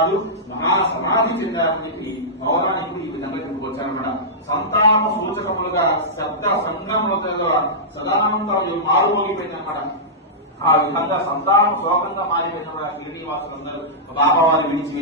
నాడు మహా సమాధి చెందారని చెప్పి పౌరాణికులు ఈ విధంగా చెప్పుకొచ్చారన్నమాట. సంతాప సూచకములుగా శబ్ద సంగములతో సదానంతరం మారుమోగిపోయింది అన్నమాట. ఆ విధంగా సంతాన శోకంగా మారిపోయిన గిరివాసులందరూ బాబా వారి విడిచి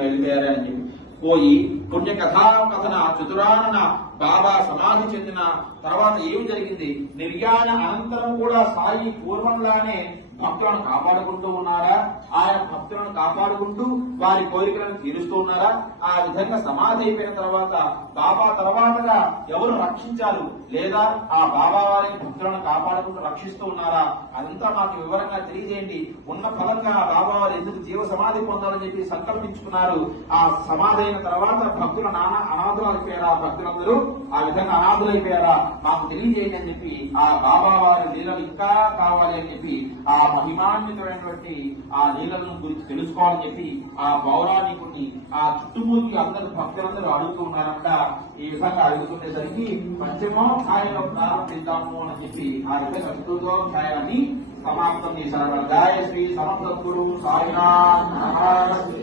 వెళ్ళిపోయారు అని చెప్పి పోయి పుణ్య కథన చతురాన బాబా సమాధి చెందిన తర్వాత ఏమి జరిగింది? నిర్యాణ అనంతరం కూడా సాయి పూర్వంలానే భక్తులను కాపాడుకుంటూ ఉన్నారా? ఆయన భక్తులను కాపాడుకుంటూ వారి కోరికలను తీరుస్తూ ఉన్నారా? ఆ విధంగా సమాధి అయిపోయిన తర్వాత బాబా తర్వాతగా ఎవరు రక్షించారు లేదా ఆ బాబా వారి భక్తులను కాపాడుకుంటూ రక్షిస్తూ ఉన్నారా? అదంతా మాకు వివరంగా తెలియజేయండి. ఉన్న ఫలంగా బాబా వారు ఎందుకు జీవ సమాధి పొందాలని చెప్పి సంకల్పించుకున్నారు? ఆ సమాధి అయిన తర్వాత భక్తుల అనాథులు అయిపోయారా? భక్తులందరూ ఆ విధంగా అనాథులైపోయారా? మాకు తెలియజేయండి అని చెప్పి ఆ బాబా వారి లీలలు ఇంకా కావాలి అని చెప్పి ఆ మహిమాన్వితమైనటువంటి ఆ లీలలను గురించి తెలుసుకోవాలని చెప్పి ఆ పౌరాణికుడిని ఆ చుట్టుముట్టి అందరు భక్తులందరూ అడుగుతూ ఉన్నారంట. ఈ విధంగా అడుగుతుండేసరికి పంచమోధ్యాయంలో ప్రారంభిద్దాము అని చెప్పి ఆ విధంగా చతుర్థోధ్యాయాన్ని సమాప్తం చేశారు. జయ శ్రీ సమర్థ గురు సాయినాథ్ మహారాజ్.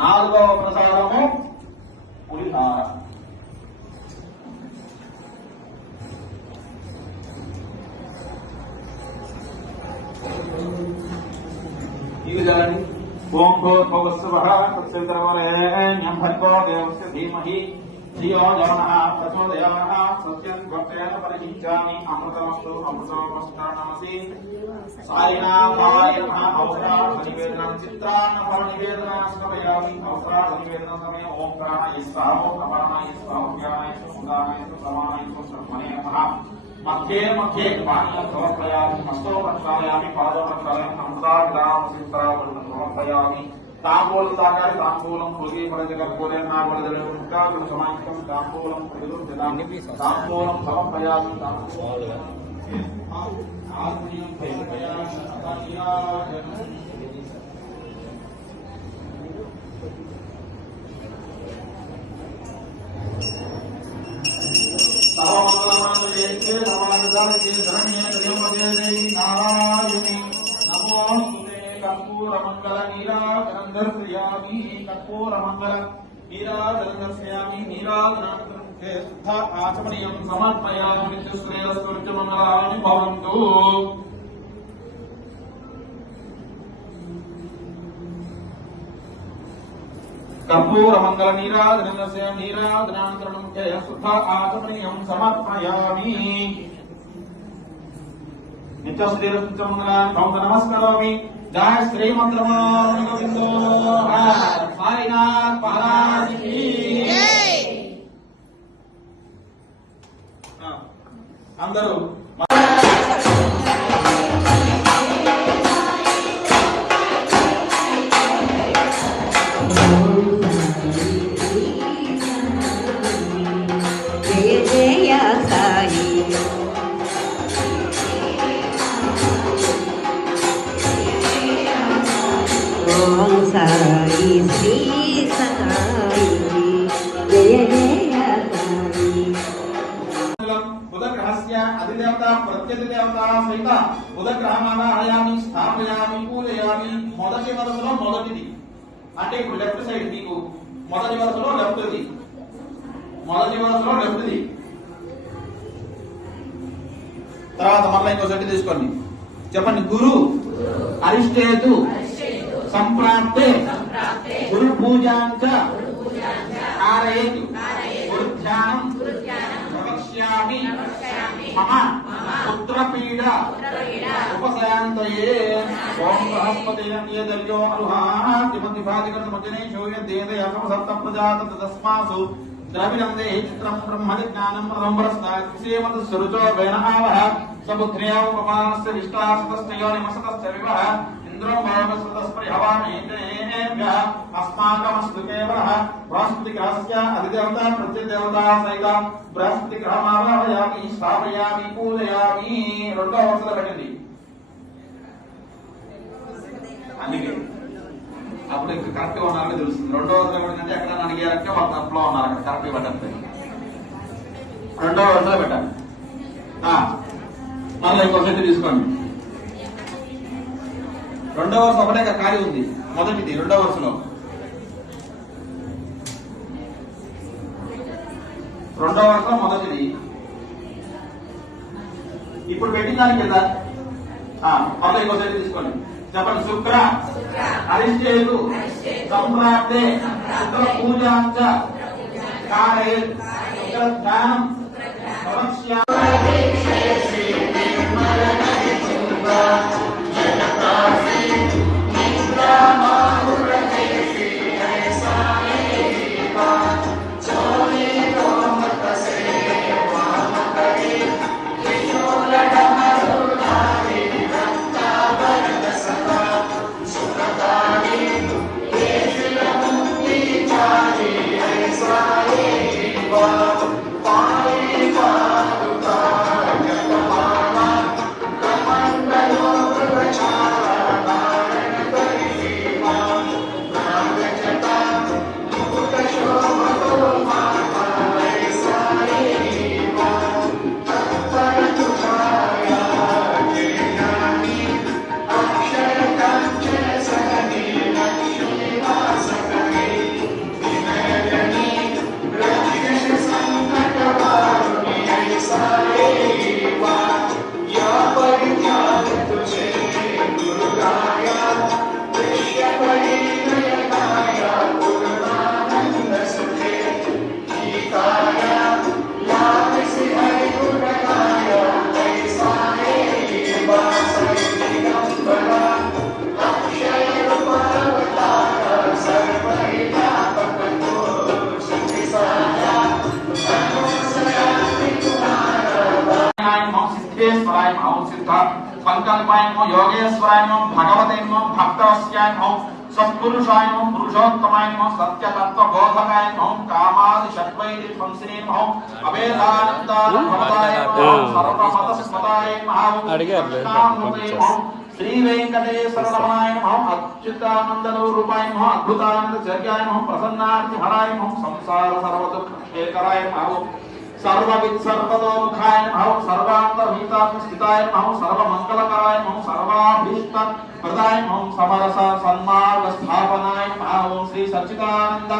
నాలుగవ ప్రసాదము పులిహార. ఇది కదండి. ఓం భూర్భువస్సువః తత్సవితుర్వరేణ్యం భర్గో దేవస్య ధీమహి ధియో యో నః ప్రచోదయాత్. సత్యం భక్తేన పరిహించామి అమృతమస్తు అమృతమస్తనమసి. సాయినాథాయ నమః. అవసరార్థ నివేదనం చిత్రాన్న ఫల నివేదనం సమయామి. అవసరార్థ నివేదనం సమయం ఓం ప్రాణాయ స్వాహ అపానాయ స్వాహ వ్యానాయ సుదానాయ సమానాయ బ్రహ్మణే నమః. మధ్యే మధ్యే పానీయం సమర్పయామి. హస్తో ప్రక్షాళయామి పాదో ప్రక్షాళయామి అమృతాగ్రామ సింతరావళి సమర్పయామి. తాంబూలం దాకాలి తాంబూలం పొగి పరజగూరే నాగలు సమాఖ్యం తాంబూలం తాంబూలం సమర్పయామి. నారాయణి నమోస్తుతే. కర్పూర మంగళ నీరాజనం దర్శయామి. కర్పూర మంగళ నీరాజనం దర్శయామి. నీరాజనం శుద్ధ ఆచమనీయం సమర్పయామి. శ్రేయస్కృత్య మంగళాని భవంతు. కర్పూర మంగళ నీరాజనం దర్శయామి. నీరాజనానంతరం శుద్ధ ఆచమనీయం సమర్పయామి. నమస్కారామి. జయ శ్రీమంత్రమాణి గోవిందో సాయినాథ్ మహారాజ్ కీ అందరూ సాయి శ్రీ సాయి జయ జయ సాయి. బుధగ్రహస్య అధిదేవత ప్రత్యధిదేవత సహిత బుధగ్రహమావాహయామి స్థాపయామి పూజయామి. మొదటి వరుసలో మొదటిది అంటే ఇప్పుడు లెఫ్ట్ సైడ్ మీకు మొదటి వరుసలో లెఫ్ట్ది తర్వాత మళ్ళీ ఇంకో సెట్ తీసుకోండి. చెప్పండి. గురు అరిష్టేతు సంప్రాప్తే గురు పూజాంచ कारयेतु गुरुध्यानं प्रवक्ष्यामि मम पुत्रपीडा उपशयान्तये ओम बृहस्पतिर्यदर्यो अरुहातिमतिभादिकर्मजनेषु यद्देदयसम सप्तप्रजात तस्मासु द्रविडं देहि चित्रं ब्रह्मज्ञानं प्रदम्बरस्ताक्षेमत सुरुचो वेनहावः सपुत्र्यो पपानस्य विष्टासतस्तयो निमसतस्य विवः इंद्रो भावस्वतस्परिहवामेतेभ्यः अस्माकमस्तु केवलः बृहस्पतिग्रहस्य अधिदेवता प्रत्यदेवता सहित बृहस्पतिग्रहमावाहयामि स्थापयामि पूजयामि రెండో వరుసలో పెట్టండి అందుకే అప్పుడు కరెక్ట్ గా ఉన్నారని తెలుస్తుంది. రెండో వరుసలో పెట్టండి. ఎక్కడ అడిగారంటే వాళ్ళ తప్పులో ఉన్నారు. కరెక్ట్ పెట్టండి. రెండో వరుసలో పెట్టండి. మళ్ళీ ఇంకో సెట్ తీసుకోండి. రెండో వరుస ఒకటే ఖాళీ ఉంది, మొదటిది రెండో వరుసలో. రెండో వరుసలో మొదటిది. ఇప్పుడు పెట్టిన దాని కింద మళ్ళీ ఇంకో సెట్ తీసుకోండి. చెప్పండి. శుక్ర అరిష్టేతు సంప్రాప్తే శుక్ర పూజాంచ కారయేత్ శుక్ర ధ్యానం సమస్య. संकल्पाय नमो योगेश्वराय नमो भगवते नमो भक्तवस्याय नमो सत्पुरुषाय नमो पुरुषोत्तमाय नमो सत्यतत्व बोधकाय नमो कामादि षट्वैदि ध्वंसिने नमो अभेदानंदाय नमो सर्वमतस्मताय नमो श्री वेंकटेश्वर रमणाय नमो अच्युतानंद रूपाय नमो अद्भुतानंद जग्याय नमो प्रसन्नार्ति हराय नमो संसार सर्वदुःख एकराय नमो सर्वविद सर्वतोमुखाय नमः सर्वान्तर्हितात्म स्थिताय नमः सर्वमंगलकराय नमः सर्वाभीष्ट प्रदाय नमः समरस सन्मार्ग स्थापनाय नमः ओम श्री सच्चिदानंद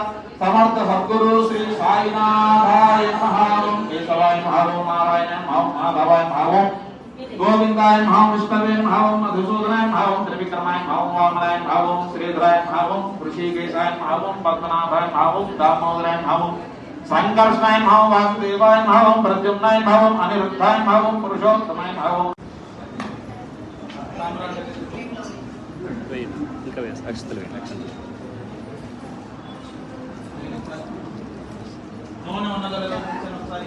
समर्थ सद्गुरु श्री साईनाथाय नमः ओम केशवाय नमः ओम नारायणाय नमः माधवाय नमः ओम गोविंदाय नमः विष्णवे नमः ओम मधुसूदनाय नमः ओम त्रिविक्रमाय नमः ओम वामनाय नमः ओम श्रीधराय नमः ओम ऋषिकेशाय नमः ओम पद्मनाभाय नमः ओम दामोदराय नमः ओम संकर्षणाय नमः वासुदेवाय नमः ओम प्रद्युम्नाय नमः ओम अनिरुद्धाय नमः ओम पुरुषोत्तमाय नमः ओम ఇంకా వేస్ అక్షతలు వేయండి. నూనె ఉన్నదో లేదో ఒకసారి